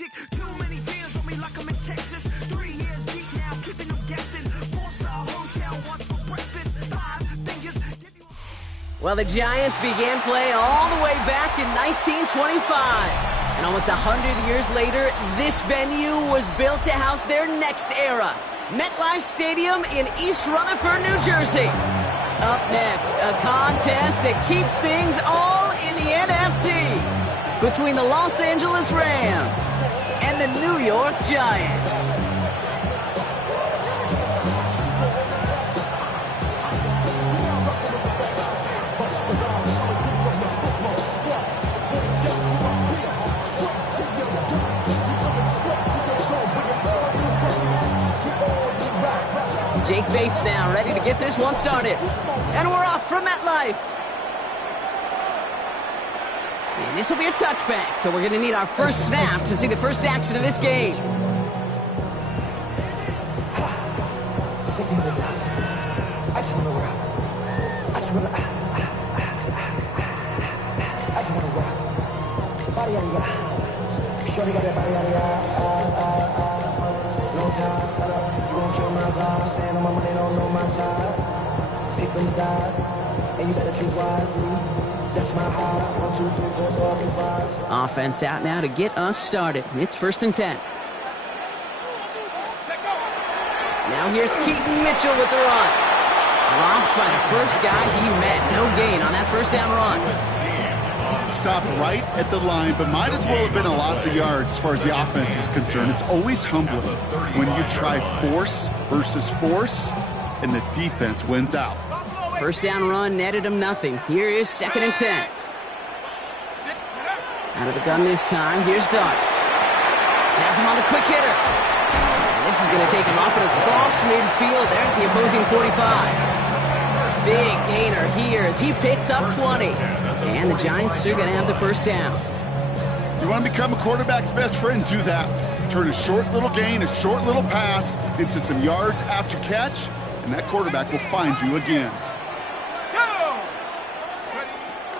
hectic. Too many fans on me like I'm in Texas. 3 years deep now, keeping them guessing. 4-star hotel, what's for breakfast? 5 fingers. Well, the Giants began play all the way back in 1925. And almost 100 years later, this venue was built to house their next era. MetLife Stadium in East Rutherford, New Jersey. Up next, a contest that keeps things all in the NFC between the Los Angeles Rams and the New York Giants. Jake Bates now ready to get this one started. And we're off from MetLife. And this will be a touchback, so we're going to need our first snap to see the first action of this game. Offense out now to get us started. It's 1st and 10. Now here's Keaton Mitchell with the run. Dropped by the first guy he met. No gain on that first down run. Stopped right at the line, but might as well have been a loss of yards as far as the offense is concerned. It's always humbling when you try force versus force, and the defense wins out. First down run netted him nothing. Here is 2nd and 10. Out of the gun this time. Here's Dart. Has him on the quick hitter. And this is going to take him up and across midfield there at the opposing 45. Big gainer here as he picks up 20. And the Giants are going to have the first down. You want to become a quarterback's best friend, do that. Turn a short little gain, a short little pass into some yards after catch, and that quarterback will find you again.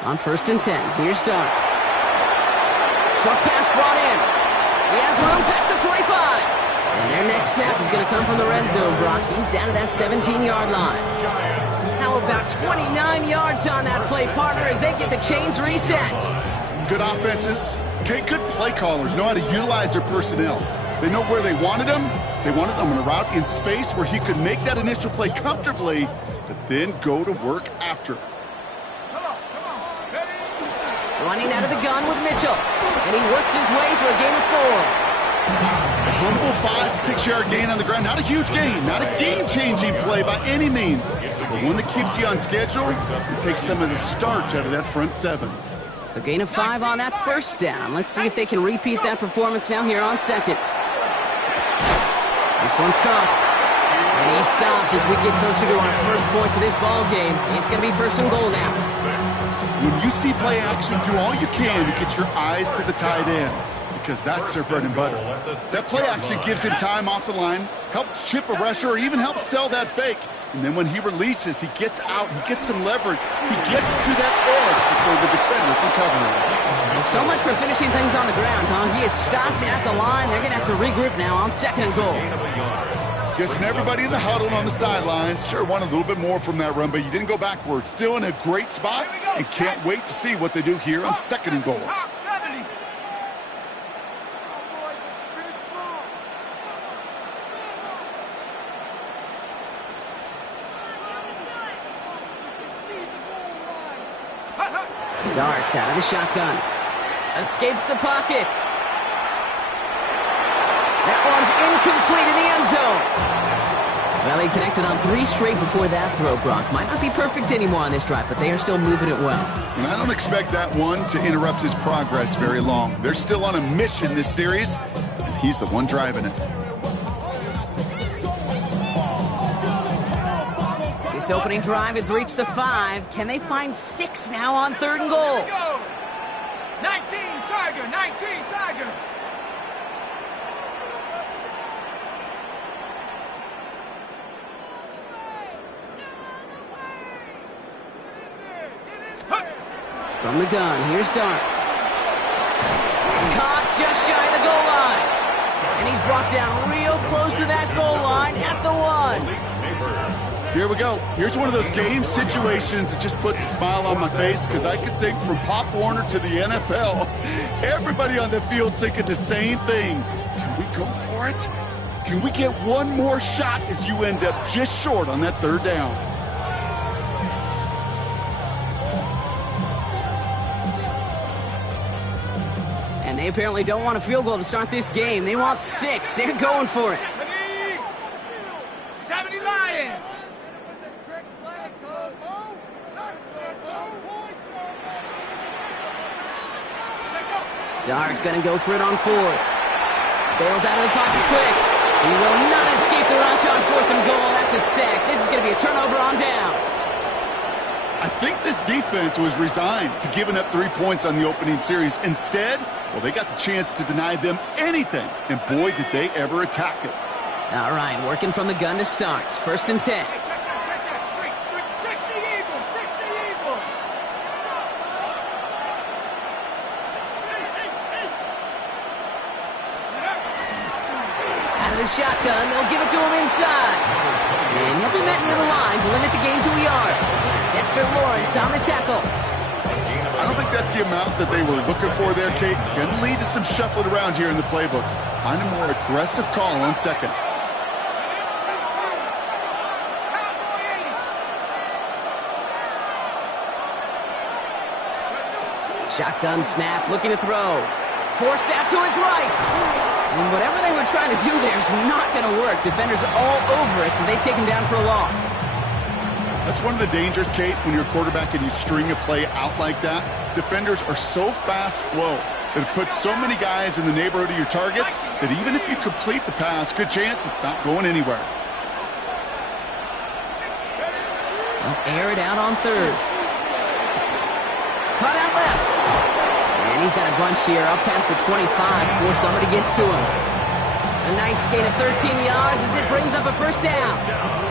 On 1st and 10, here's Dart. Short pass brought in. He has room past the 25. And their next snap is going to come from the red zone, Brock. He's down to that 17-yard line. How about 29 yards on that play, partner, as they get the chains reset? Good offenses, okay, good play callers know how to utilize their personnel. They know where they wanted them. They wanted them on a route in space where he could make that initial play comfortably, but then go to work after. Running out of the gun with Mitchell. And he works his way for a gain of 4. A humble 5-6-yard gain on the ground. Not a huge gain, not a game-changing play by any means, but one that keeps you on schedule and takes some of the starch out of that front 7. So gain of 5 on that first down. Let's see if they can repeat that performance now here on 2nd. This one's caught. And he stops as we get closer to our first point to this ball game. It's going to be 1st and goal now. When you see play action, do all you can to get your eyes to the tight end, because that's their bread and butter. That play action gives him time off the line, helps chip a rusher, or even helps sell that fake. And then when he releases, he gets out, he gets some leverage, he gets to that edge before the defender can cover him. Well, so much for finishing things on the ground, huh? He is stopped at the line. They're going to have to regroup now on 2nd and goal. Guessing everybody in the huddle on the sidelines sure wanted a little bit more from that run, but you didn't go backwards. Still in a great spot, and can't wait to see what they do here on 2nd and goal. Darts out of the shotgun. Escapes the pocket. That one's incomplete in the end zone. Well, he connected on 3 straight before that throw, Brock. Might not be perfect anymore on this drive, but they are still moving it well. And I don't expect that one to interrupt his progress very long. They're still on a mission this series, and he's the one driving it. This opening drive has reached the 5. Can they find 6 now on 3rd and goal? 19 Tiger, 19 Tiger. From the gun, here's Dart. Caught just shy of the goal line. And he's brought down real close to that goal line at the 1. Here we go. Here's one of those game situations that just puts a smile on my face, because I could think from Pop Warner to the NFL, everybody on the field thinking the same thing. Can we go for it? Can we get one more shot as you end up just short on that third down? And they apparently don't want a field goal to start this game. They want 6. They're going for it. 70 Lions! Dart gonna go for it on 4th. Bails out of the pocket quick. He will not escape the rush on 4th and goal. That's a sack. This is gonna be a turnover on downs. I think this defense was resigned to giving up 3 points on the opening series. Instead, well, they got the chance to deny them anything. And boy, did they ever attack it. All right, working from the gun to start. 1st and 10. The shotgun, they'll give it to him inside. And he'll be met into the line to limit the game to a yard. Dexter Lawrence on the tackle. I don't think that's the amount that they were looking for there, Kate. Going to lead to some shuffling around here in the playbook. Find a more aggressive call on 2nd. Shotgun snap, looking to throw. Forced out to his right. And whatever they were trying to do there is not going to work. Defenders all over it, so they take him down for a loss. That's one of the dangers, Kate, when you're a quarterback and you string a play out like that. Defenders are so fast flow that it puts so many guys in the neighborhood of your targets that even if you complete the pass, good chance it's not going anywhere. They'll air it out on 3rd. Cut out left. And he's got a bunch here up past the 25 before somebody gets to him. A nice gain of 13 yards as it brings up a 1st down.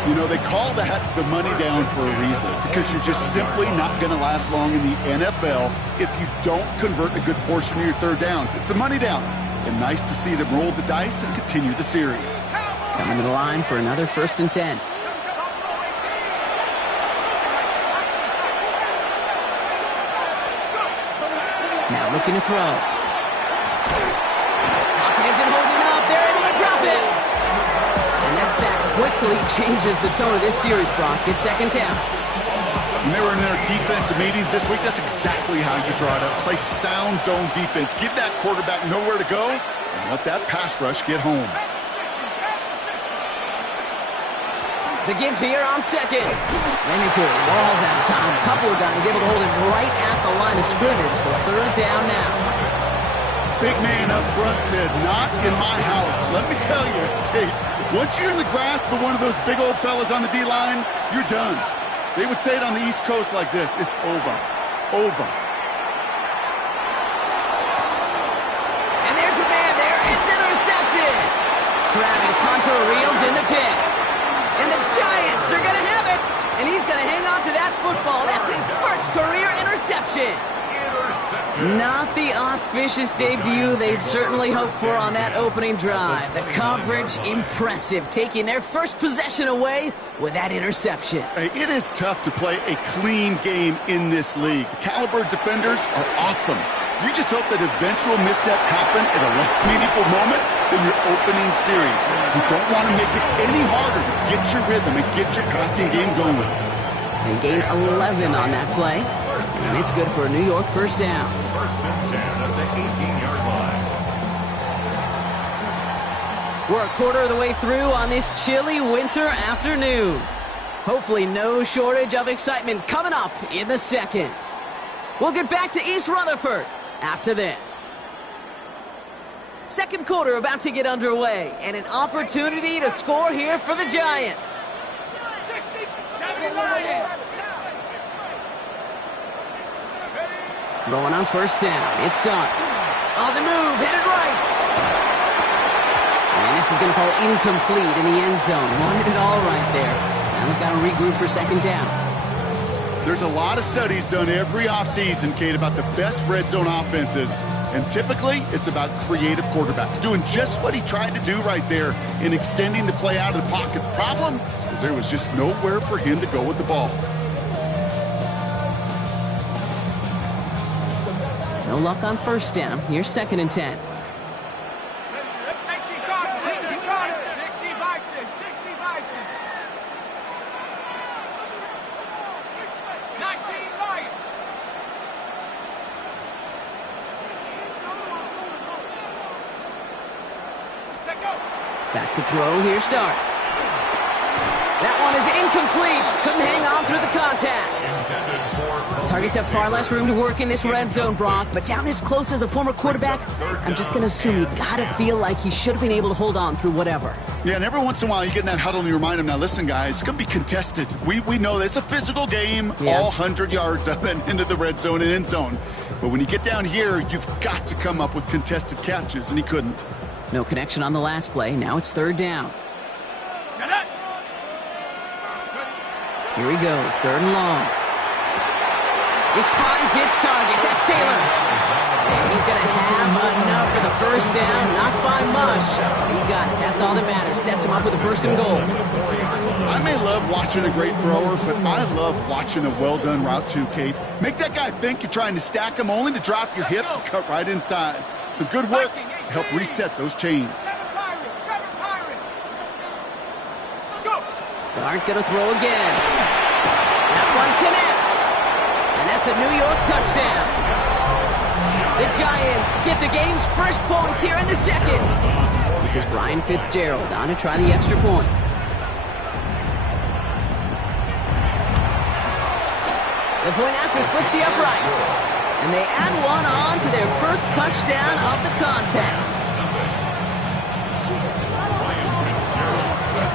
You know, they call that the money down for a reason, because you're just simply not going to last long in the NFL if you don't convert a good portion of your 3rd downs. It's the money down. And nice to see them roll the dice and continue the series. Coming to the line for another 1st and 10. Now looking to throw. Pocket isn't holding up. They're able to drop it. And that sack quickly changes the tone of this series, Brock. It's 2nd down. When they were in their defensive meetings this week, that's exactly how you draw it up. Play sound zone defense. Give that quarterback nowhere to go and let that pass rush get home. The give here on 2nd. Ran into a wall that time. A couple of guys able to hold him right at the line of scrimmage. So 3rd down now. Big man up front said, "Not in my house." Let me tell you, Kate, once you're in the grasp of one of those big old fellas on the D-line, you're done. They would say it on the East Coast like this: it's over. Over. And there's a man there. It's intercepted. Travis Hunter reels in the pick. And the Giants are going to have it. And he's going to hang on to that football. That's his 1st career interception. Not the auspicious debut they'd certainly hoped for on that opening drive. The coverage, impressive. Taking their 1st possession away with that interception. Hey, it is tough to play a clean game in this league. The caliber of defenders are awesome. You just hope that eventual missteps happen at a less meaningful moment than your opening series. You don't want to make it any harder to get your rhythm and get your passing game going. They gain 11 on that play, and it's good for a New York 1st down. 1st and 10 at the 18-yard line. We're a quarter of the way through on this chilly winter afternoon. Hopefully no shortage of excitement coming up in the 2nd. We'll get back to East Rutherford after this. 2nd quarter about to get underway, and an opportunity to score here for the Giants. 70 Lions! Going on 1st down. It's Dart. On the move, headed right. And this is going to fall incomplete in the end zone. Wanted it all right there. Now they've got to regroup for 2nd down. There's a lot of studies done every offseason, Kate, about the best red zone offenses. And typically, it's about creative quarterbacks, doing just what he tried to do right there in extending the play out of the pocket. The problem is there was just nowhere for him to go with the ball. No luck on first down. Here's 2nd and 10. 18 Cardinals, 18 Cardinals, 60 Bison, 60 Bison. 19 Lions. Take go. Back to throw. Here starts. That one is incomplete. Couldn't hang on through the contact. Targets have far less room to work in this red zone, Brock, but down this close as a former quarterback, I'm just going to assume you got to feel like he should have been able to hold on through whatever. Yeah, and every once in a while you get in that huddle and you remind him, now listen, guys, it's going to be contested. We know this. It's a physical game, all 100 yards up and into the red zone and end zone. But when you get down here, you've got to come up with contested catches, and he couldn't. No connection on the last play. Now it's 3rd down. Here he goes, 3rd and long. This finds its target. That's Taylor. And he's going to have enough for the first down. Not by much. He got it. That's all that matters. Sets him up with a 1st and goal. I may love watching a great thrower, but I love watching a well-done route too, Kate. Make that guy think you're trying to stack him only to drop your hips and cut right inside. Some good work to help reset those chains. Dart going to throw again. That one connects. And that's a New York touchdown. The Giants get the game's first points here in the 2nd. This is Ryan Fitzgerald on to try the extra point. The point after splits the uprights. And they add one on to their first touchdown of the contest.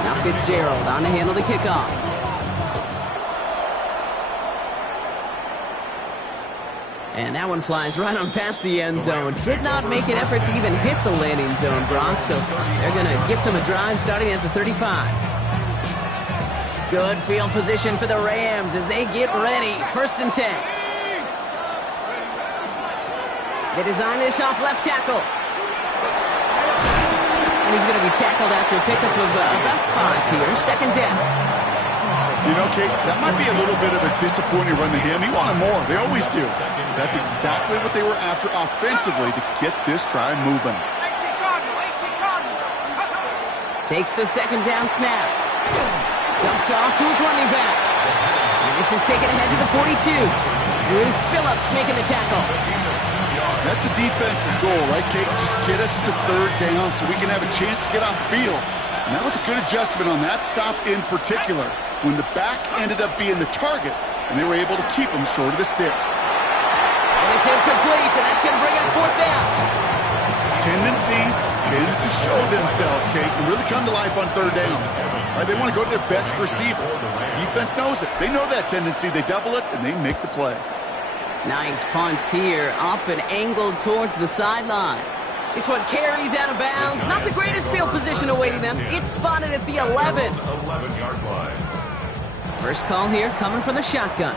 Now Fitzgerald on to handle the kickoff. And that one flies right on past the end zone. Did not make an effort to even hit the landing zone, Brock, so they're going to gift him a drive starting at the 35. Good field position for the Rams as they get ready. 1st and 10. They design this off left tackle. And he's going to be tackled after a pickup of about 5 here. 2nd down. You know, Kate, that might be a little bit of a disappointing run to him. He wanted more. They always do. That's exactly what they were after offensively to get this drive moving. 18 Cardinals, 18 Cardinals. Takes the 2nd down snap. Dumped off to his running back. And this is taken ahead to the 42. Drew Phillips making the tackle. That's a defense's goal, right, Kate? Just get us to 3rd down so we can have a chance to get off the field. And that was a good adjustment on that stop in particular, when the back ended up being the target, and they were able to keep him short of the sticks. And it's incomplete, and that's going to bring up 4th down. Tendencies tend to show themselves, Kate, and really come to life on 3rd downs. Right, they want to go to their best receiver. Defense knows it. They know that tendency. They double it, and they make the play. Nice punts here, up and angled towards the sideline. This one carries out of bounds. Not the greatest field position awaiting them. It's spotted at the 11. 11-yard line. First call here coming from the shotgun.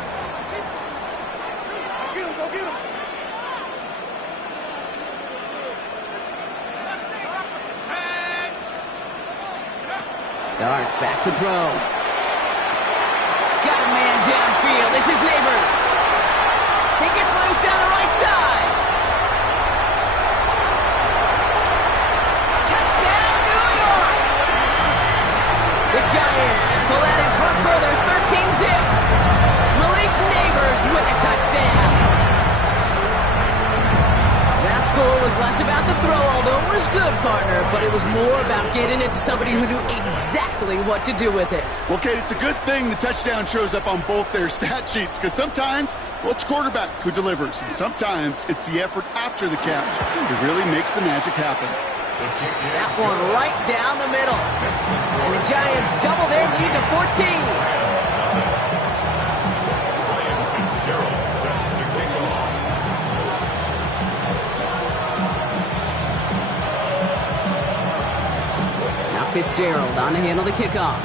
Darts back to throw. Got a man downfield. This is Neighbors. He gets loose down the right side. Touchdown, New York! The Giants pull out in front further, 13-zip. Malik Neighbors with a touchdown. That score was less about the throw, although it was good, partner, but it was more about getting it to somebody who knew exactly what to do with it. Well, Kate, it's a good thing the touchdown shows up on both their stat sheets, because sometimes, well, it's quarterback who delivers, and sometimes it's the effort after the catch that really makes the magic happen. That one right down the middle. And the Giants double their lead to 14. Fitzgerald on to handle the kickoff.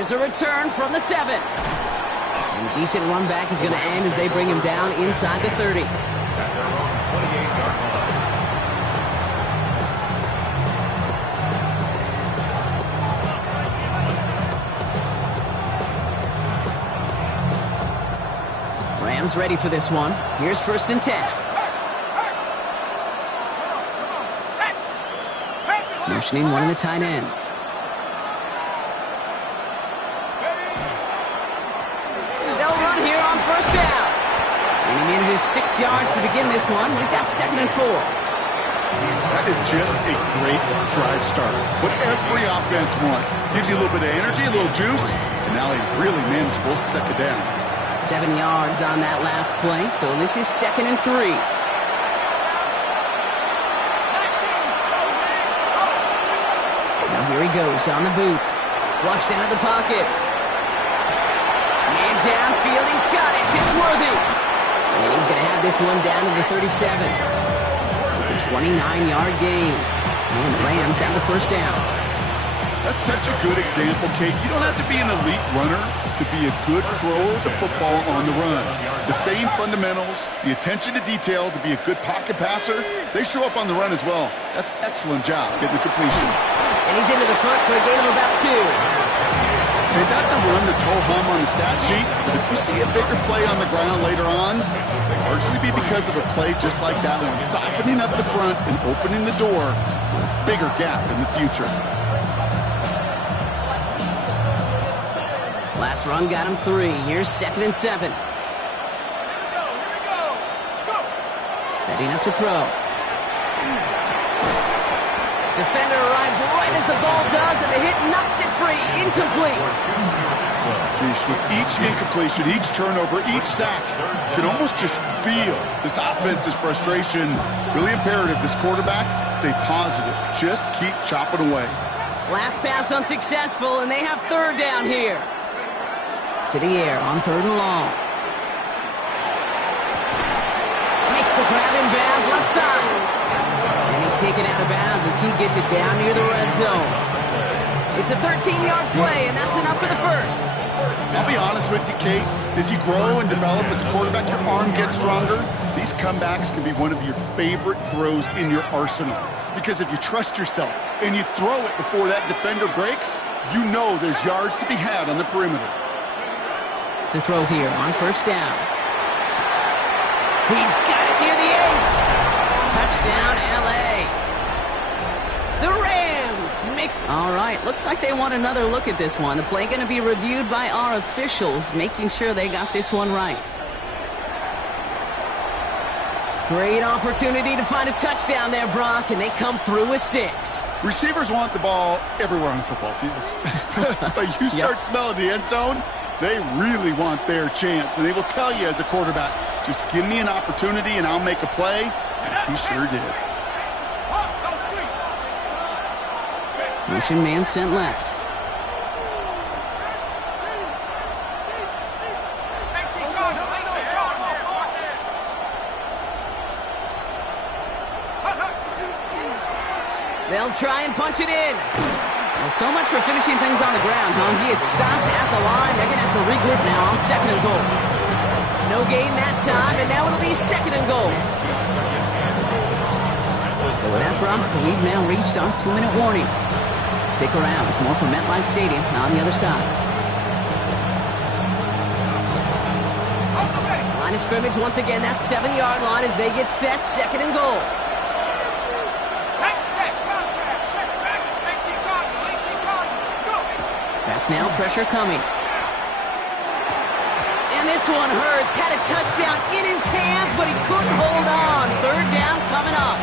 Here's a return from the 7. And a decent run back is going to end as they bring him down inside the 30. At their own 28-yard line. Rams ready for this one. Here's 1st and 10. Motioning one of the tight ends. They'll run here on 1st down. And he manages 6 yards to begin this one. We've got 2nd and 4. That is just a great drive starter. What every offense wants. Gives you a little bit of energy, a little juice, and now a really manageable 2nd down. 7 yards on that last play, so this is 2nd and 3. Now here he goes on the boot. Flushed out of the pocket. Man downfield, he's got it. It's Worthy. And he's going to have this one down to the 37. It's a 29-yard gain. And the Rams have the 1st down. That's such a good example, Kate. You don't have to be an elite runner to be a good thrower of the football on the run. The same fundamentals, the attention to detail to be a good pocket passer, they show up on the run as well. That's an excellent job getting the completion. And he's into the front for a gain of about 2. Hey, that's a run that's ho-hum on the stat sheet, but if you see a bigger play on the ground later on, it'll largely be because of a play just like that one, softening up the front and opening the door for a bigger gap in the future. Last run got him 3. Here's 2nd and 7. Setting up to throw. Defender arrives right as the ball does, and the hit knocks it free. Incomplete. Geez, with each incompletion, each turnover, each sack, you can almost just feel this offense's frustration. Really imperative, this quarterback, stay positive. Just keep chopping away. Last pass unsuccessful, and they have 3rd down here. To the air on 3rd and long. Makes the grab in bounds left side. And he's taken out of bounds as he gets it down near the red zone. It's a 13-yard play, and that's enough for the 1st. I'll be honest with you, Kate. As you grow and develop as a quarterback, your arm gets stronger. These comebacks can be one of your favorite throws in your arsenal. Because if you trust yourself and you throw it before that defender breaks, you know there's yards to be had on the perimeter. To throw here on 1st down. He's got it near the 8. Touchdown, L.A. The Rams make... All right, looks like they want another look at this one. The play going to be reviewed by our officials, making sure they got this one right. Great opportunity to find a touchdown there, Brock, and they come through with 6. Receivers want the ball everywhere on the football field. But you start smelling the end zone, they really want their chance. And they will tell you as a quarterback, just give me an opportunity and I'll make a play. He sure did. Motion man sent left. They'll try and punch it in. Well, so much for finishing things on the ground, huh? He is stopped at the line. They're going to have to regroup now on 2nd and goal. No gain that time, and now it'll be 2nd and goal. So with that, Brock, we've now reached our 2-minute warning. Stick around. There's more from MetLife Stadium on the other side. Line of scrimmage once again. That 7-yard line as they get set. 2nd and goal. Back now, pressure coming. And this one hurts. Had a touchdown in his hands, but he couldn't hold on. 3rd down coming up.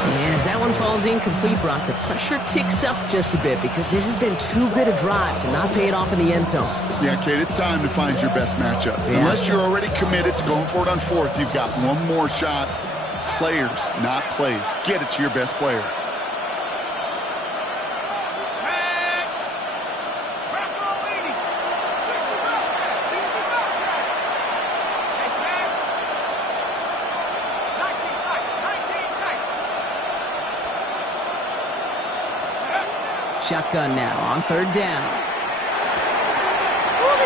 And as that one falls incomplete, Brock, the pressure ticks up just a bit because this has been too good a drive to not pay it off in the end zone. Yeah, Kate, it's time to find your best matchup. Yeah. Unless you're already committed to going for it on 4th, you've got one more shot. Players, not plays. Get it to your best player. Shotgun now on 3rd down.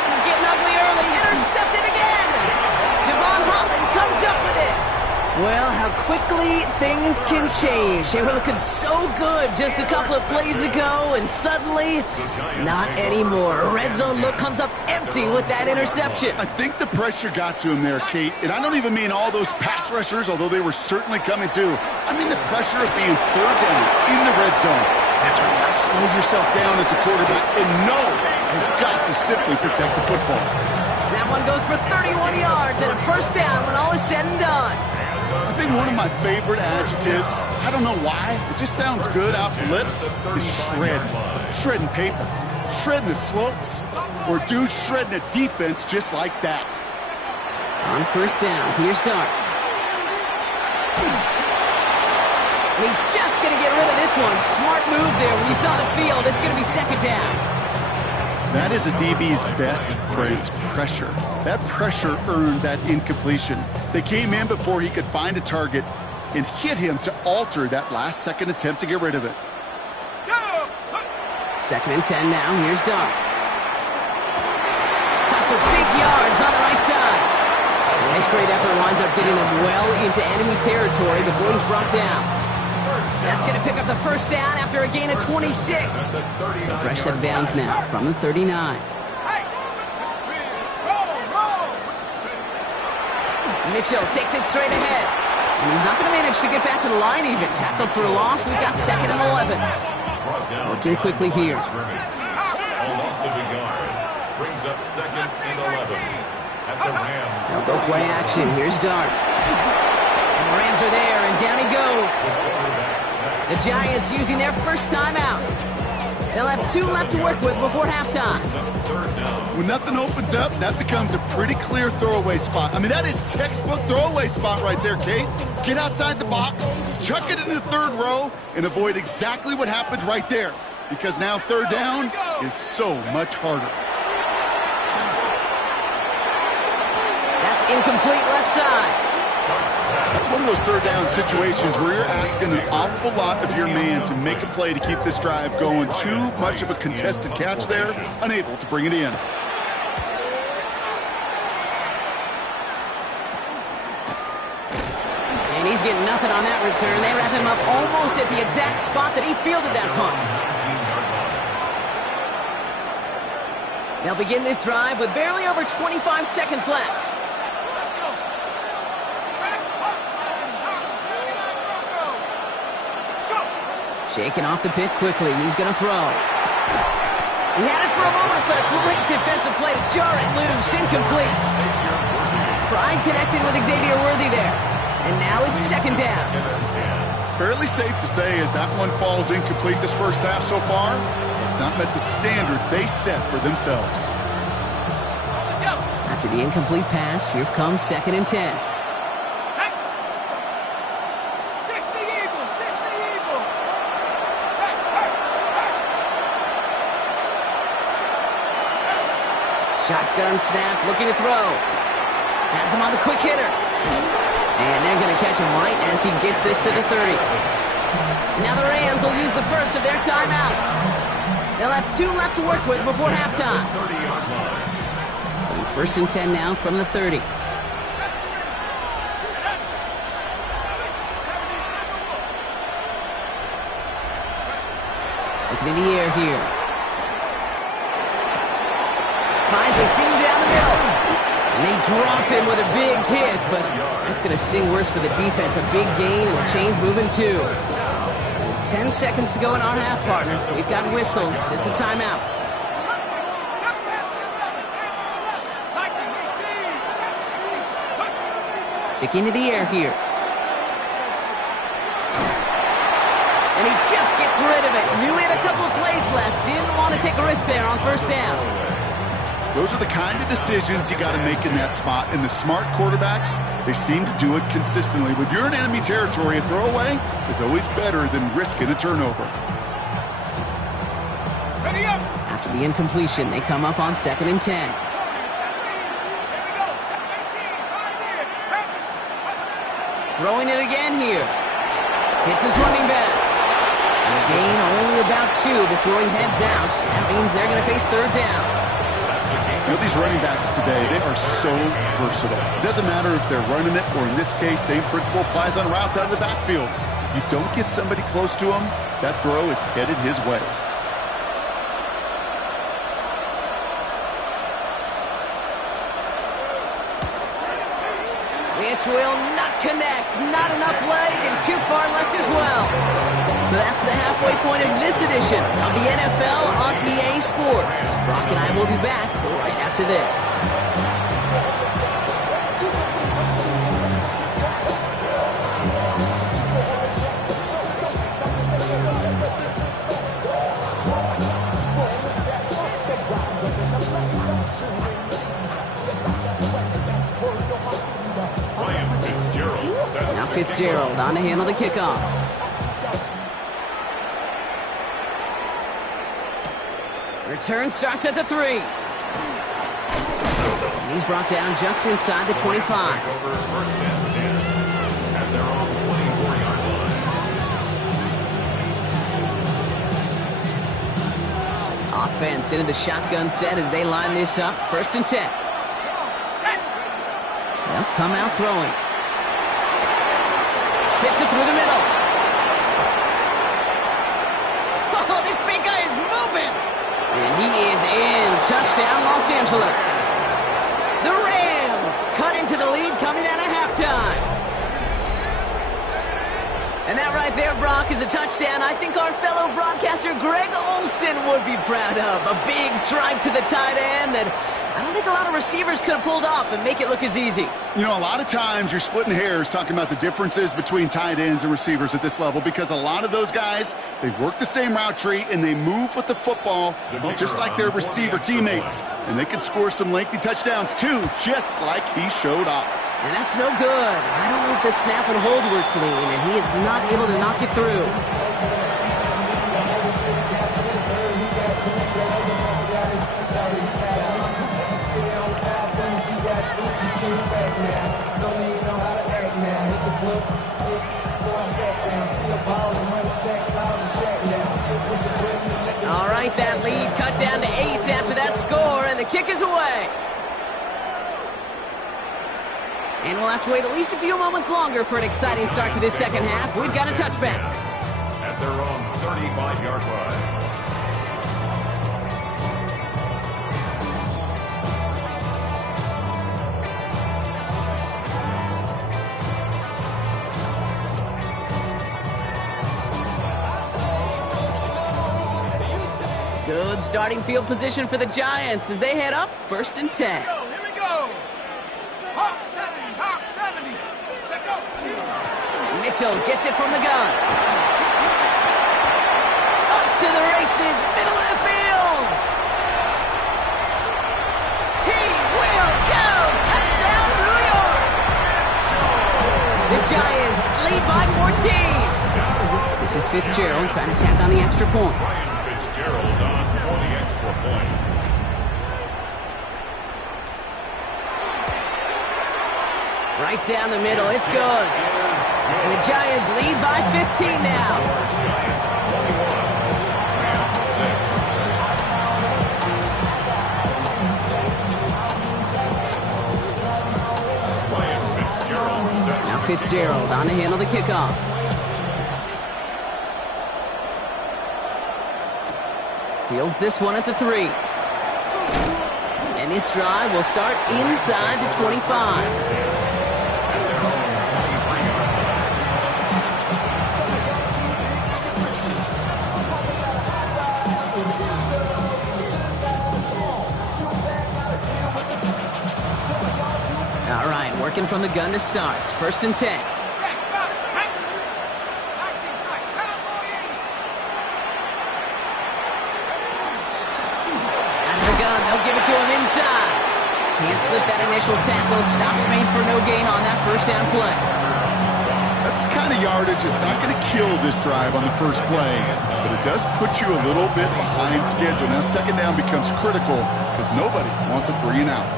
this is getting ugly early. Intercepted again. Devon Holland comes up with it. Well, how quickly things can change. They were looking so good just a couple of plays ago, and suddenly, not anymore. A red zone look comes up empty with that interception. I think the pressure got to him there, Kate. And I don't even mean all those pass rushers, although they were certainly coming too. I mean the pressure of being third down in the red zone. That's where you got to slow yourself down as a quarterback and know you've got to simply protect the football. That one goes for 31 yards and a first down when all is said and done. I think one of my favorite adjectives, I don't know why, it just sounds good off the lips, is shred. Shredding paper, shredding the slopes, or dude shredding a defense just like that. On first down, here's Darts. And he's just going to get rid of this one. Smart move there. When you saw the field, it's going to be second down. That is a DB's best phrase, pressure. That pressure earned that incompletion. They came in before he could find a target and hit him to alter that last-second attempt to get rid of it. Second and 10 now. Here's Darts. Cut for big yards on the right side. Nice great effort winds up getting him well into enemy territory before he's brought down. That's going to pick up the first down after a gain of 26. So fresh set of downs now from the 39. Mitchell takes it straight ahead. And he's not going to manage to get back to the line even. Tackled for a loss. We've got second and 11. Working quickly here. A loss of a yard brings up second and 11 at the Rams. They'll go play action. Here's Darts. And the Rams are there, and down he goes. The Giants using their first timeout. They'll have 2 left to work with before halftime. When nothing opens up, that becomes a pretty clear throwaway spot. I mean, that is textbook throwaway spot right there, Kate. Get outside the box, chuck it into the third row, and avoid exactly what happened right there. Because now third down is so much harder. That's incomplete left side. It's one of those third down situations where you're asking an awful lot of your man to make a play to keep this drive going. Too much of a contested catch there, unable to bring it in. And he's getting nothing on that return. They wrap him up almost at the exact spot that he fielded that punt. They'll begin this drive with barely over 25 seconds left. Shaking off the pit quickly. He's going to throw. He had it for a moment, but a great defensive play to jar it loose. Incomplete. Pride connected with Xavier Worthy there. And now it's second down. Fairly safe to say as that one falls incomplete this first half so far, it's not met the standard they set for themselves. After the incomplete pass, here comes second and 10. Shotgun snap, looking to throw. Has him on the quick hitter. And they're going to catch him right as he gets this to the 30. Now the Rams will use the first of their timeouts. They'll have 2 left to work with before halftime. So first and 10 now from the 30. Looking in the air here. Finds a seam down the middle. And they drop him with a big hit, but that's going to sting worse for the defense. A big gain, and the chain's moving too. 10 seconds to go in our half, partner. We've got whistles. It's a timeout. Sticking to the air here. And he just gets rid of it. Knew he had a couple of plays left. Didn't want to take a risk there on first down. Those are the kind of decisions you got to make in that spot. And the smart quarterbacks, they seem to do it consistently. When you're in enemy territory, a throwaway is always better than risking a turnover. After the incompletion, they come up on second and 10. Throwing it again here. Hits his running back. And a gain only about 2 before he heads out. That means they're going to face third down. That's a gain You know, these running backs today, they are so versatile. It doesn't matter if they're running it, or in this case, same principle applies on routes out of the backfield. If you don't get somebody close to him, that throw is headed his way. This will not connect. Not enough leg and too far left as well. So that's the halfway point of this edition of the NFL on EA Sports. Brock and I will be back right after this. Now Fitzgerald on to handle the kickoff. Return starts at the 3. And he's brought down just inside the 25. Over first and 10 at their own 24-yard line. Offense into the shotgun set as they line this up. First and 10. They'll come out throwing. Fits it through the middle. Oh, this big guy is moving. And he is in. Touchdown, Los Angeles. The Rams cut into the lead coming out of halftime. And that right there, Brock, is a touchdown I think our fellow broadcaster Greg Olsen would be proud of. A big strike to the tight end that I don't think a lot of receivers could have pulled off and make it look as easy. You know, a lot of times you're splitting hairs talking about the differences between tight ends and receivers at this level, because a lot of those guys, they work the same route tree and they move with the football, well, just like their receiver teammates. And they can score some lengthy touchdowns too, just like he showed off. And that's no good. I don't know if the snap and hold were clean, and he is not able to knock it through. All right, that lead cut down to 8 after that score, and the kick is away. And we'll have to wait at least a few moments longer for an exciting start to this second half. We've got a touchback. At their own 35-yard line. Good starting field position for the Giants as they head up first and 10. Here we go. Hawk 70. Check out. Mitchell gets it from the gun. Up to the races, middle of the field. He will go. Touchdown, New York. The Giants lead by 14. This is Fitzgerald trying to tack on the extra point. Fitzgerald on for the extra point. Right down the middle, it's good. And the Giants lead by 15 now. Giants 21, Rams 6. Now Fitzgerald on to handle the kickoff. Fields this one at the 3. And this drive will start inside the 25. All right, working from the gun to start. First and 10. To him inside. Can't slip that initial tackle. Stops made for no gain on that first down play. That's the kind of yardage it's not going to kill this drive on the first play, but it does put you a little bit behind schedule. Now second down becomes critical because nobody wants a 3 and out.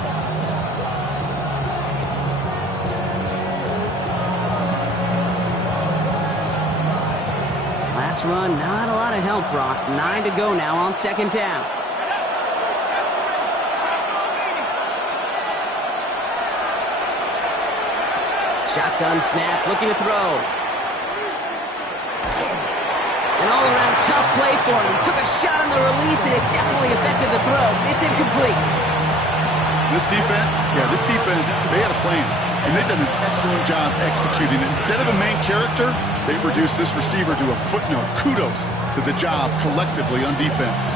Last run, not a lot of help, Brock. 9 to go now on second down. Shotgun snap, looking to throw. An all-around tough play for him. He took a shot on the release, and it definitely affected the throw. It's incomplete. This defense, they had a plan, and they've done an excellent job executing it. Instead of a main character, they've reduced this receiver to a footnote. Kudos to the job collectively on defense.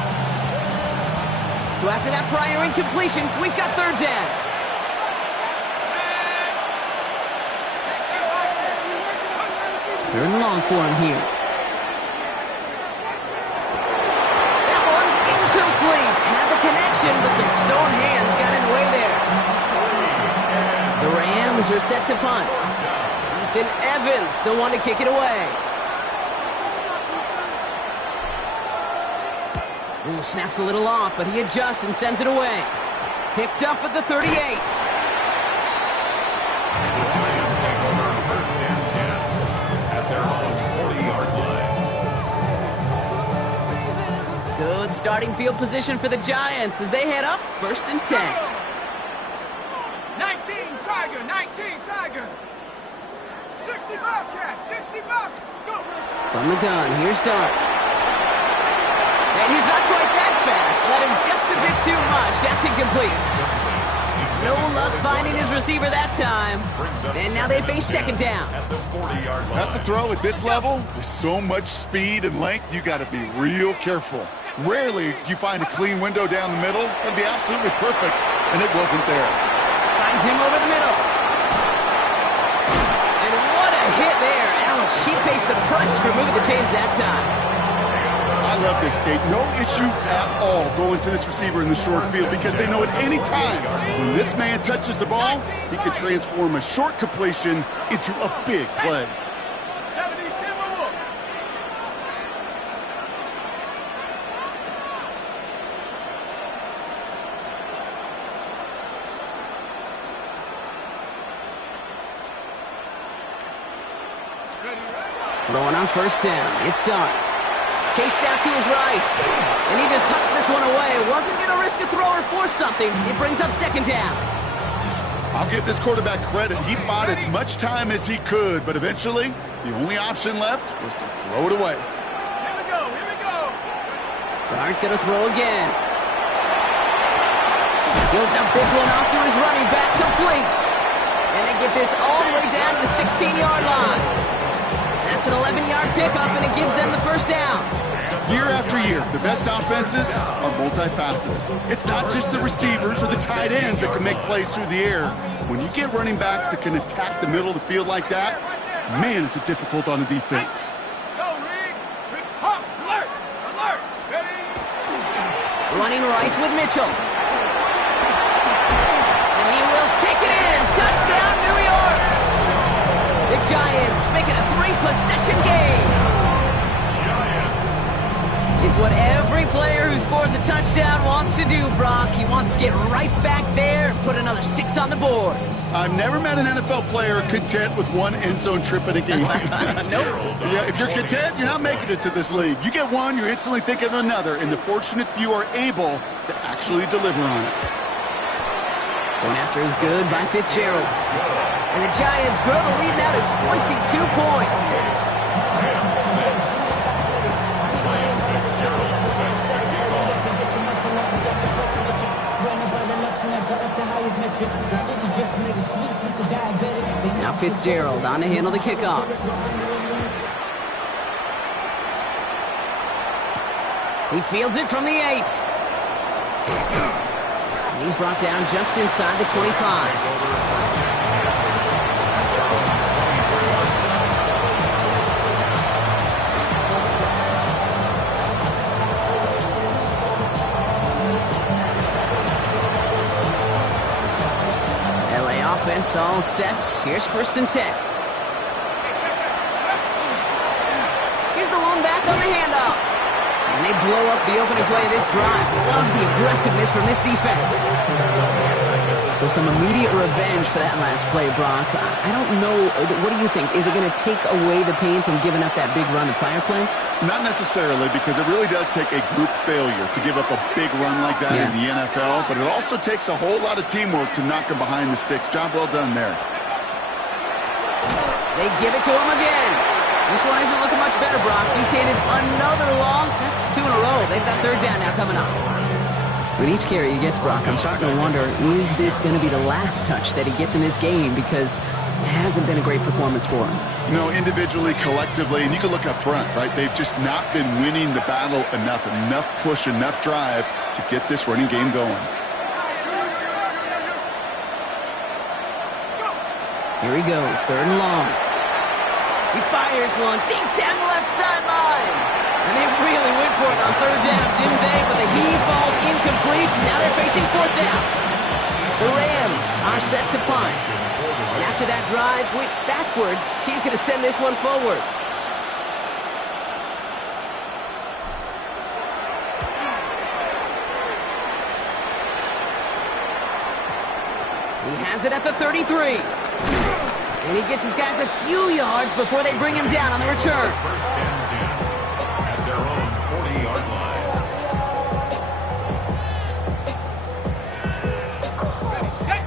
So after that prior incompletion, we've got third down. Third and long for him here. That one's incomplete. Had the connection, but some stone hands got in the way there. The Rams are set to punt. Ethan Evans, the one to kick it away. Ooh, snaps a little off, but he adjusts and sends it away. Picked up at the 38. First and 10 at their own 40-yard line. Good starting field position for the Giants as they head up 1st and 10. 19 Tiger, 19 Tiger. 60 Bobcat, 60 Bobs. Go. From the gun, here's Dart. And he's not quite that fast. Let him just a bit too much. That's incomplete. No luck finding his receiver that time. And now they face second down. That's a throw at this level. With so much speed and length, you got to be real careful. Rarely do you find a clean window down the middle. That'd be absolutely perfect, and it wasn't there. Finds him over the middle. And what a hit there. Ouch, she faced the press for moving the chains that time. I love this, Kate. No issues at all going to this receiver in the short field because they know at any time when this man touches the ball, he can transform a short completion into a big play. 70 Timberwolves. Throwing on first down. It's Dart. Chased out to his right. And he just hucks this one away. Wasn't going to risk a throw or force something. It brings up second down. I'll give this quarterback credit. He bought as much time as he could, but eventually the only option left was to throw it away. Here we go, here we go. Dart going to throw again. He'll dump this one off to his running back, complete. And they get this all the way down to the 16-yard line. That's an 11-yard pickup, and it gives them the first down. Year after year, the best offenses are multifaceted. It's not just the receivers or the tight ends that can make plays through the air. When you get running backs that can attack the middle of the field like that, man, is it difficult on the defense. Go, Reed. Hop, alert, alert. Steady. Running right with Mitchell. And he will take it in. Touchdown, New York. The Giants make it a 3-possession game. It's what every player who scores a touchdown wants to do, Brock. He wants to get right back there and put another 6 on the board. I've never met an NFL player content with one end zone trip in a game. Nope. Yeah, if you're content, you're not making it to this league. You get one, you're instantly thinking of another, and the fortunate few are able to actually deliver on it. Going after is good by Fitzgerald. And the Giants grow the lead now to 22 points. Now Fitzgerald on to handle the kickoff. He fields it from the 8. And he's brought down just inside the 25. Offense all set. Here's 1st and 10. Here's the lone back on the handoff. And they blow up the opening play of this drive. Love the aggressiveness from this defense. So some immediate revenge for that last play, Brock. I don't know. What do you think? Is it going to take away the pain from giving up that big run the prior play? Not necessarily, because it really does take a group failure to give up a big run like that in the NFL, but it also takes a whole lot of teamwork to knock them behind the sticks. Job well done there. They give it to him again. This one isn't looking much better, Brock. He's handed another loss. That's 2 in a row. They've got third down now coming up. With each carry he gets, Brock, I'm starting to wonder, is this going to be the last touch that he gets in this game? Because it hasn't been a great performance for him. No, individually, collectively, and you can look up front, right? They've just not been winning the battle enough push, enough drive to get this running game going. Here he goes, third and long. He fires one deep down the left sideline. And they really went for it on third down, didn't they? But the heave falls incomplete. Now they're facing fourth down. The Rams are set to punt. And after that drive went backwards, he's going to send this one forward. He has it at the 33. And he gets his guys a few yards before they bring him down on the return. First and 10 at their own 40-yard line.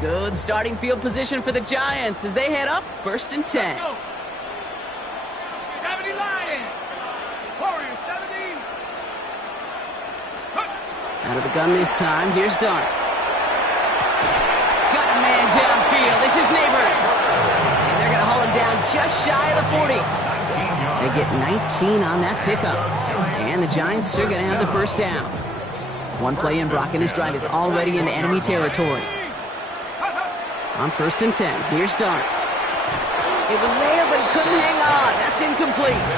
Good starting field position for the Giants as they head up first and 10. 70 Lions. Warriors 70. Out of the gun this time, here's Dart. Got a man downfield. This is Neighbors. And they're going to haul him down just shy of the 40. They get 19 on that pickup. And the Giants are going to have the first down. One play in, Brock, and his drive is already into enemy territory. On first and 10, here's Dart. It was there, but he couldn't hang on. That's incomplete.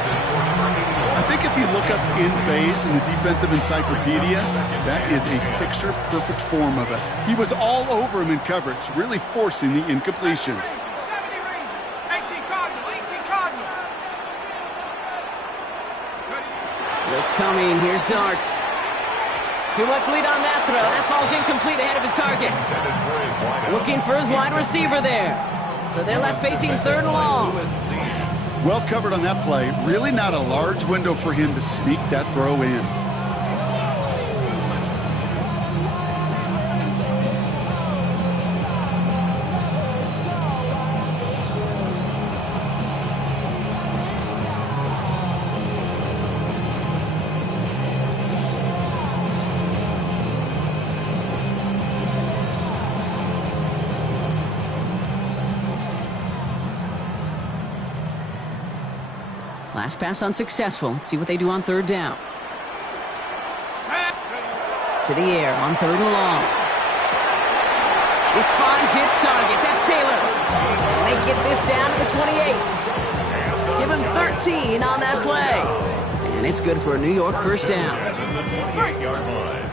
I think if you look up in phase in the defensive encyclopedia, that is a picture-perfect form of it. He was all over him in coverage, really forcing the incompletion. 70 range. 18 Cardinal. 18 Cardinal. Blitz coming. Here's Dart. Too much lead on that throw. That falls incomplete ahead of his target. Looking for his wide receiver there. So they're left facing third and long. Well covered on that play. Really not a large window for him to sneak that throw in. Last pass unsuccessful. Let's see what they do on third down. To the air on third and long. This finds its target. That's Taylor. And they get this down to the 28. Give him 13 on that play. And it's good for a New York first down. That's in the 28-yard line.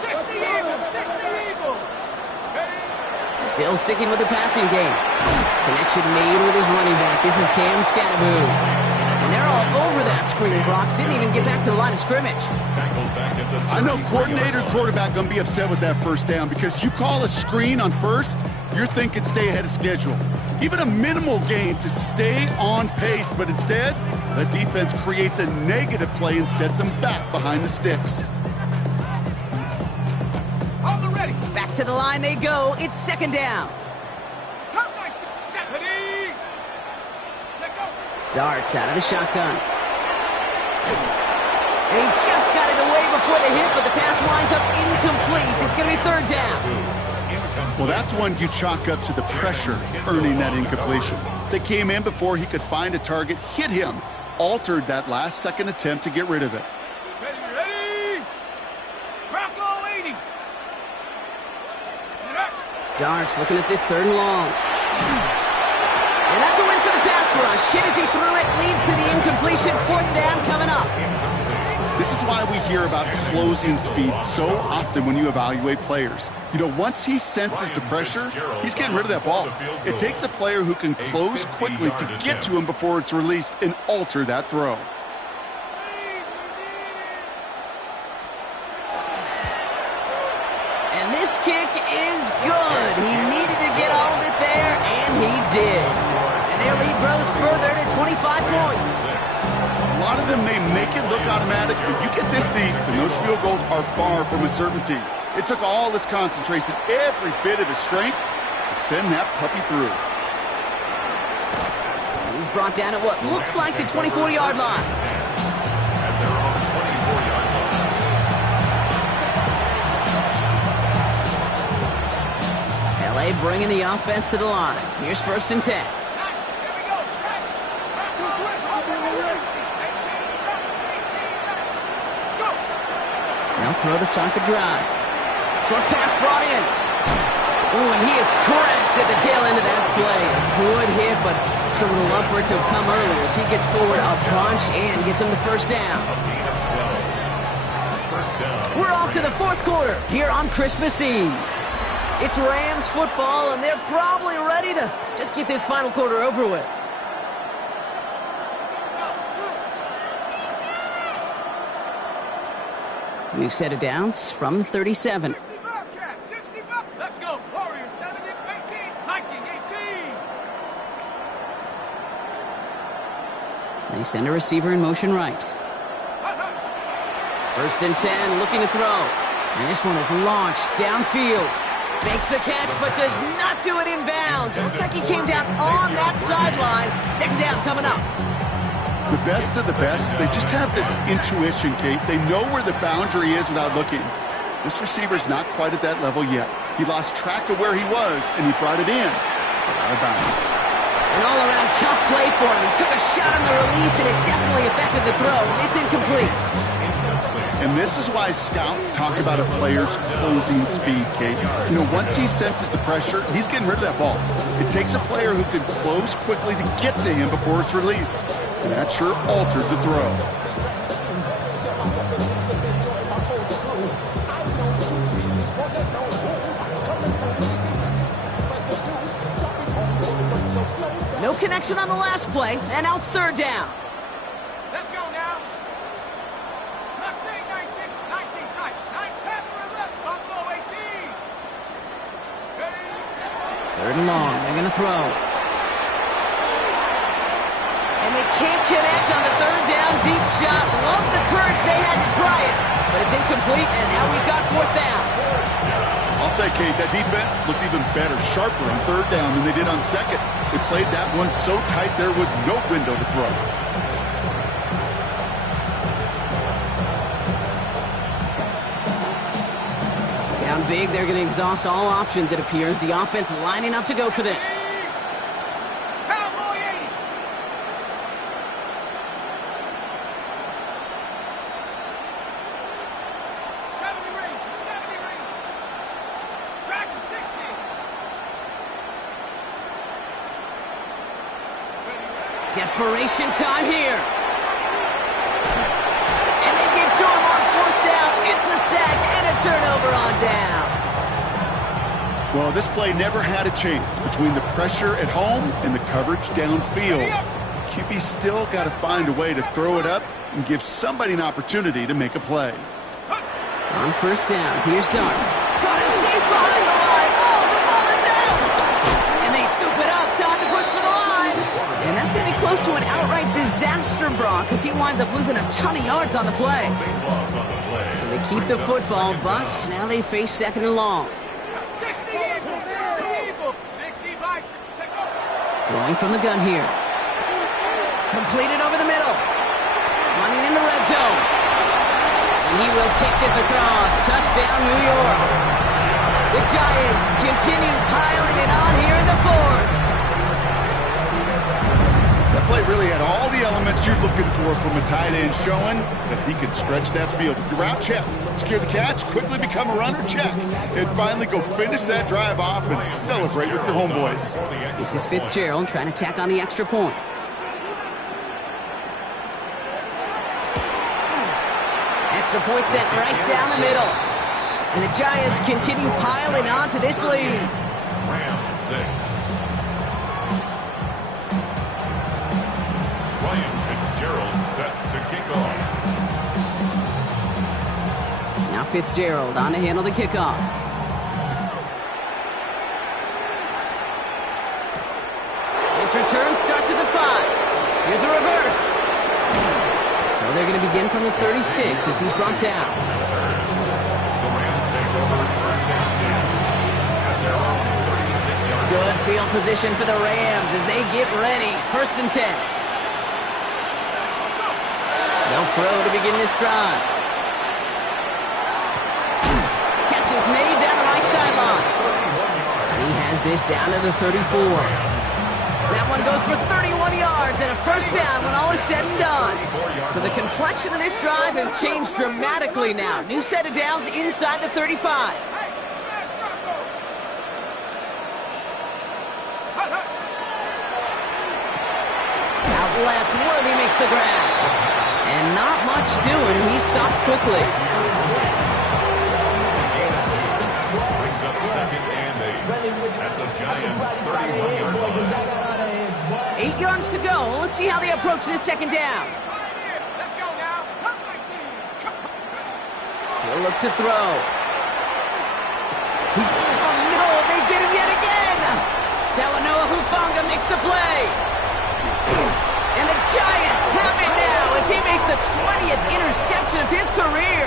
60 Eagles. 60 Eagles. Still sticking with the passing game. Connection made with his running back. This is Cam Scattaboo. And they're all over that screen, Brock. Didn't even get back to the line of scrimmage. I know coordinator and quarterback going to be upset with that first down because you call a screen on first, you're thinking stay ahead of schedule. Even a minimal gain to stay on pace, but instead, the defense creates a negative play and sets them back behind the sticks. On the ready. Back to the line they go. It's second down. Come 90. 70. Check go. Darts out of the shotgun. And he just got it away before the hit, but the pass winds up incomplete. It's going to be third down. Well, that's one you chalk up to the pressure earning that incompletion. They came in before he could find a target, hit him, altered that last-second attempt to get rid of it. Ready. Bronco 80. Darts looking at this third and long. And that's a win for the pass rush. Hit as he threw it, leads to the incompletion. Fourth down coming up. This is why we hear about closing speed so often when you evaluate players. You know, once he senses the pressure, he's getting rid of that ball. It takes a player who can close quickly to get to him before it's released and alter that throw. And this kick is good. He needed to get all of it there, and he did. And their lead grows further to 25 points. A lot of them may make it look automatic, but you get this deep, and those field goals are far from a certainty. It took all his concentration, every bit of his strength, Send that puppy through. He's brought down at what looks like the 24-yard line. At their own 24-yard line. LA bringing the offense to the line. Here's 1st and 10. They'll throw to start the drive. Short pass brought in. Ooh, and he is cracked at the tail end of that play. A good hit, but sure would have loved for it to have come earlier as he gets forward a bunch and gets him the 1st down. We're off to the 4th quarter here on Christmas Eve. It's Rams football, and they're probably ready to just get this final quarter over with. We've set it down from 37. 60 buck. Let's go. Warriors 7 18. Viking 18. They send a receiver in motion right. 1st and 10, looking to throw. And this one is launched downfield. Makes the catch, but does not do it in bounds. It looks like he came down on that sideline. 2nd down coming up. The best of the best, they just have this intuition, Kate. They know where the boundary is without looking. This receiver's not quite at that level yet. He lost track of where he was, and he brought it in. Out of bounds. An all-around tough play for him. He took a shot on the release, and it definitely affected the throw. It's incomplete. And this is why scouts talk about a player's closing speed, Kate. You know, once he senses the pressure, he's getting rid of that ball. It takes a player who can close quickly to get to him before it's released. And that sure altered the throw. No connection on the last play, and now it's 3rd down. Let's go now. Mustang 19 tight. 9 Panther left. Buffalo 18. Ready? 3rd and long. They're going to throw. And they can't connect on the 3rd down deep shot. Love the courage they had to try it. But it's incomplete, and now we've got 4th down. I'll say, Kate, that defense looked even better, sharper on 3rd down than they did on 2nd. They played that one so tight there was no window to throw. Down big, they're going to exhaust all options, it appears. The offense lining up to go for this. Cowboy 80. Dragon 60. Desperation time here. And they get to him on 4th down. It's a sack and a turnover on down. Well, this play never had a chance between the pressure at home and the coverage downfield. QB still got to find a way to throw it up and give somebody an opportunity to make a play. On 1st down, here's Dart. Caught him deep behind the line. Oh, the ball is out! And they scoop it up. Time to push for the line. And that's going to be close to an outright disaster, Brock, because he winds up losing a ton of yards on the play. So they keep the football, but now they face 2nd and long. 60 evil. 60 Bison. Take over. Throwing from the gun here. Completed over the middle. Running in the red zone. And he will take this across. Touchdown, New York. The Giants continue piling it on here in the 4th. That play really had all the elements you're looking for from a tight end, showing that he could stretch that field. With your route, check. Secure the catch, quickly become a runner, check. And finally go finish that drive off and celebrate with your homeboys. This is Fitzgerald trying to tack on the extra point. Extra point sent right down the middle. And the Giants continue piling on to this lead. Round 6. Ryan Fitzgerald set to kick off. Now Fitzgerald on to handle the kickoff. This return starts at the 5. Here's a reverse. So they're going to begin from the 36 as he's brought down. The Rams take over 1st down 10 at their own 36-yard field position for the Rams as they get ready. 1st and 10. They'll throw to begin this drive. Catch is made down the right sideline. And he has this down to the 34. That one goes for 31 yards and a 1st down when all is said and done. So the complexion of this drive has changed dramatically now. New set of downs inside the 35. Out left, Worthy makes the grab. And not much doing. He stopped quickly. Brings up 2nd and 8 at the Giants' 31-yard line. 8 yards to go. Let's see how they approach this 2nd down. Let's go now. He'll look to throw. Oh no, they get him yet again. Talanoa Hufanga makes the play. And the Giants have it now as he makes the 20th interception of his career.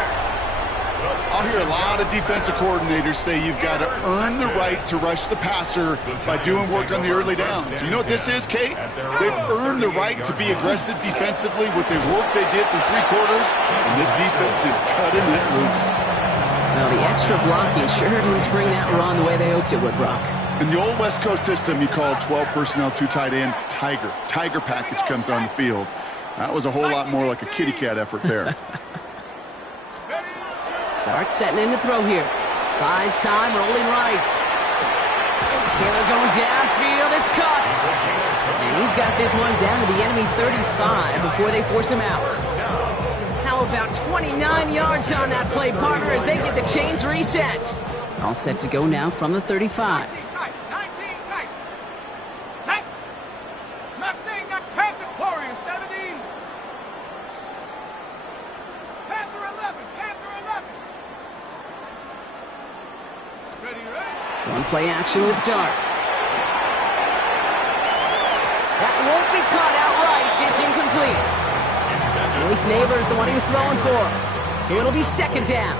I'll hear a lot of defensive coordinators say you've got to earn the right to rush the passer by doing work on the early downs. You know what this is, Kate? They've earned the right to be aggressive defensively with the work they did through 3 quarters, and this defense is cutting it loose. Well, the extra blocking sure didn't spring that run the way they hoped it would, Brock. In the old West Coast system, you called 12 personnel, 2 tight ends, Tiger. Tiger package comes on the field. That was a whole lot more like a kitty cat effort there. Dart setting in to throw here. Buys time, rolling right. Taylor going downfield, it's caught. And he's got this one down to the enemy 35 before they force him out. How about 29 yards on that play, partner, as they get the chains reset. All set to go now from the 35. 19 tight. Set. Mustang, Panther, Warrior 70. Panther 11. Ready. One play action with Dart. That won't be caught outright. It's incomplete. Malik Neighbors, the one he was throwing for. So it'll be 2nd down.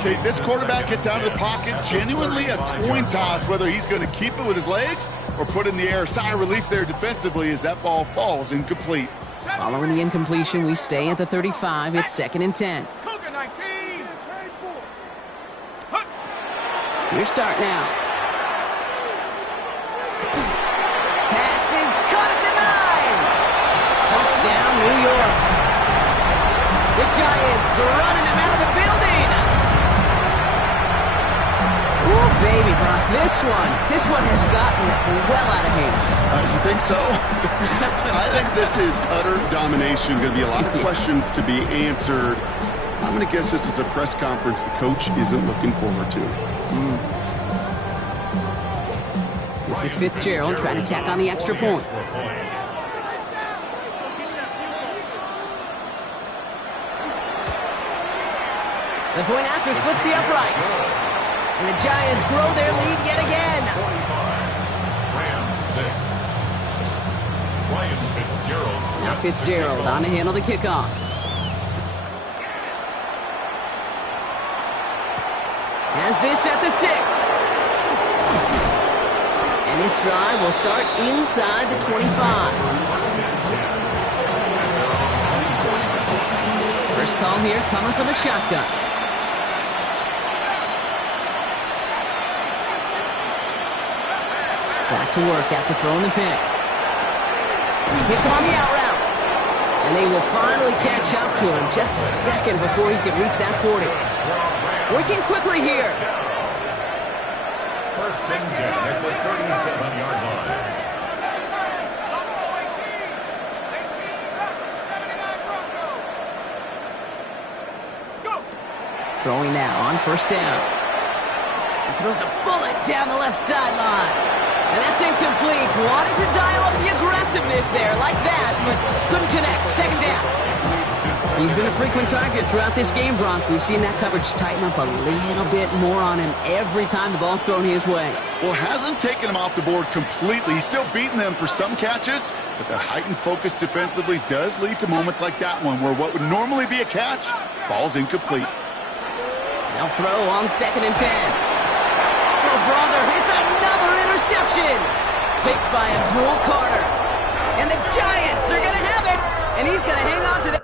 Okay, this quarterback gets out of the pocket, genuinely a coin toss whether he's going to keep it with his legs or put it in the air. Sigh of relief there defensively as that ball falls incomplete. Following the incompletion, we stay at the 35. It's 2nd and 10. Cougar 19. Your start now. Pass is caught at the 9. Touchdown, New York. The Giants are running them out of the building. Oh, baby, Brock, this one has gotten well out of hand. You think so? I think this is utter domination. Going to be a lot of questions to be answered. I'm going to guess this is a press conference the coach isn't looking forward to. This is Fitzgerald trying to tack on the extra point. The point after splits the uprights. And the Giants grow their lead yet again. Rams 6. Ryan Fitzgerald. Now Fitzgerald on to handle the kickoff. Has this at the 6. And this drive will start inside the 25. First call here coming from the shotgun. Back to work after throwing the pick. Hits him on the out route. And they will finally catch up to him just a second before he could reach that 40. Working quickly here. 1st and 10 at the 37-yard line. Throwing now on 1st down. He throws a bullet down the left sideline. And that's incomplete. Wanted to dial up the aggressiveness there like that, but couldn't connect. 2nd down. He's been a frequent target throughout this game, Brock. We've seen that coverage tighten up a little bit more on him every time the ball's thrown his way. Well, it hasn't taken him off the board completely. He's still beating them for some catches, but that heightened focus defensively does lead to moments like that one where what would normally be a catch falls incomplete. They'll throw on 2nd and 10. Oh, brother, it's another interception. Picked by Abdul Carter. And the Giants are going to have it. And he's going to hang on to that.